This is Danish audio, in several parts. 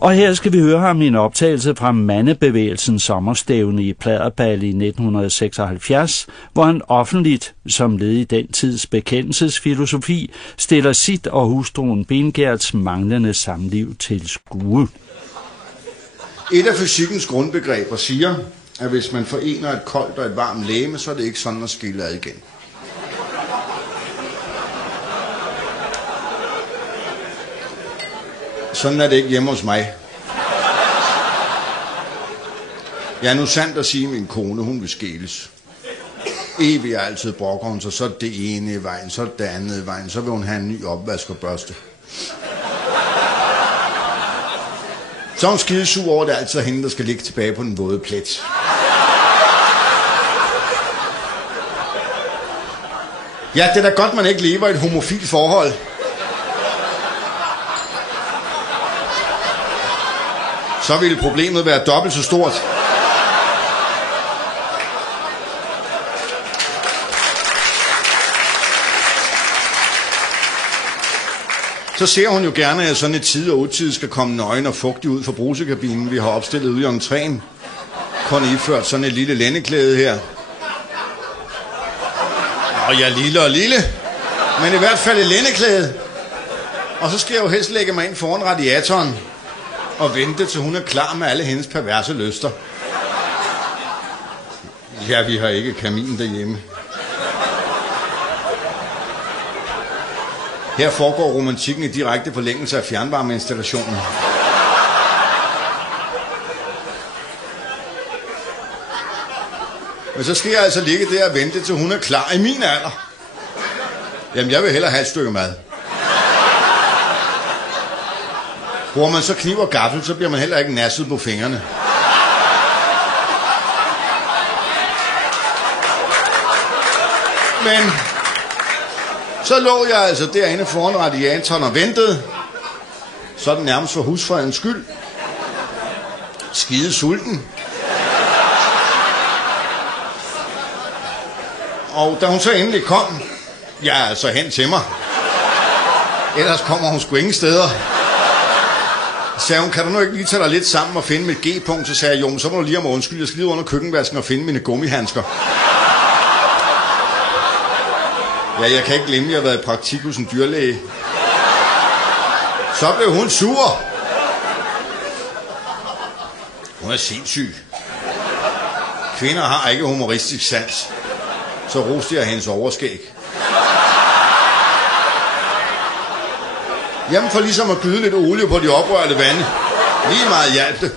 Og her skal vi høre ham i en optagelse fra Mandebevægelsens sommerstævne i Pladerbal i 1976, hvor han offentligt, som led i den tids bekendelsesfilosofi, stiller sit og hustruen Bengærts manglende samliv til skue. Et af fysikkens grundbegreber siger, at hvis man forener et koldt og et varmt legeme, så er det ikke sådan at skille ad igen. Sådan er det ikke hjemme hos mig. Jeg er nu sandt at sige, at min kone, hun vil skæles. Evig er altid brokker hun, så er det ene i vejen, så det andet i vejen, så vil hun have en ny opvaskerbørste. Så er hun skidesur over, det er altid hende, der skal ligge tilbage på den våde plet. Ja, det er da godt, man ikke lever i et homofilt forhold. Så ville problemet være dobbelt så stort. Så ser hun jo gerne, at sådan et tid og utid skal komme nøgen og fugtig ud fra brusekabinen, vi har opstillet ude i entréen. Kun iført sådan et lille lændeklæde her. Og jeg er lille og lille, men i hvert fald et lændeklæde. Og så skal jeg jo helst lægge mig ind foran radiatoren og vente, til hun er klar med alle hendes perverse lyster. Ja, vi har ikke kamin derhjemme. Her foregår romantikken i direkte forlængelse af fjernvarmeinstallationen. Men så skal jeg altså ligge der og vente, til hun er klar i min alder. Jamen, jeg vil hellere have et stykke mad. Bruger man så kniv og gaffel, så bliver man heller ikke nasset på fingrene. Men så lå jeg altså derinde foran radiatoren og ventede. Sådan nærmest for husfredens skyld. Skide sulten. Og da hun så endelig kom, ja, altså hen til mig. Ellers kommer hun sgu ingen steder. Så sagde hun, kan du nu ikke lige tage dig lidt sammen og finde mit G-punkt? Så sagde jeg, jo, så må du lige om undskyld, jeg skal lige under køkkenvasken og finde mine gummihandsker. Ja, jeg kan ikke glemme, at jeg har været i praktik hos en dyrlæge. Så blev hun sur. Hun er sindssyg. Kvinder har ikke humoristisk sans. Så roste jeg hendes overskæg. Jamen for ligesom at gyde lidt olie på de oprørte vande. Lige meget hjalp det.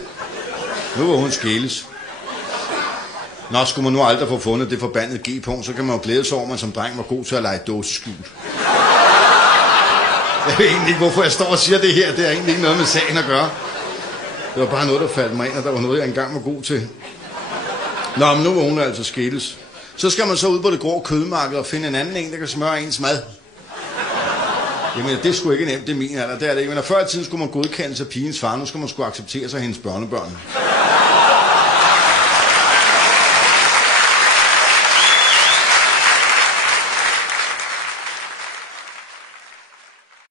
Nu var hun skæles. Nå, skulle man nu aldrig få fundet det forbandede G-punkt, så kan man jo glæde sig over, at man som dreng var god til at lege dåseskjul. Jeg ved egentlig ikke, hvorfor jeg står og siger det her. Det er egentlig ikke noget med sagen at gøre. Det var bare noget, der faldt mig ind, og der var noget, jeg engang var god til. Nå, men nu var hun altså skæles. Så skal man så ud på det grå kødmarked og finde en anden en, der kan smøre ens mad. Jamen, det skulle ikke nemt, det er min alder. Det er det ikke. Men før i tiden skulle man godkende sig pigens far, nu skal man sgu acceptere sig hendes børnebørn.